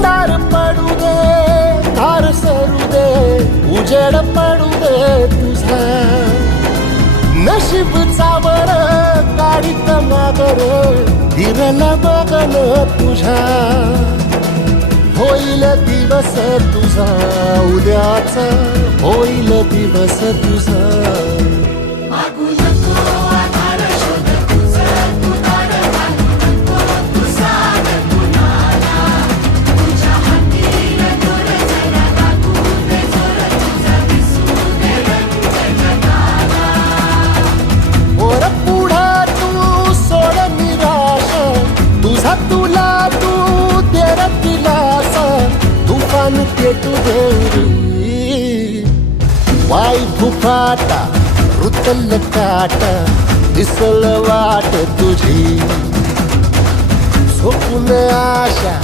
अंधार पडू दे, धार सरू दे, उजेड पडू दे तुझा. नशीब चावर काढीत मागर, हिरल बघन तुझ्या. होईल दिवस तुझा उद्याचा, होईल दिवस तुझा. वर पुढं तू सोड निराश, तुझा तुला तू तेरा दिलासा. तुफान पेटू दे, वाई फुफाटा रुतल काटा, दिसल वाट तुझी. झोपून आशा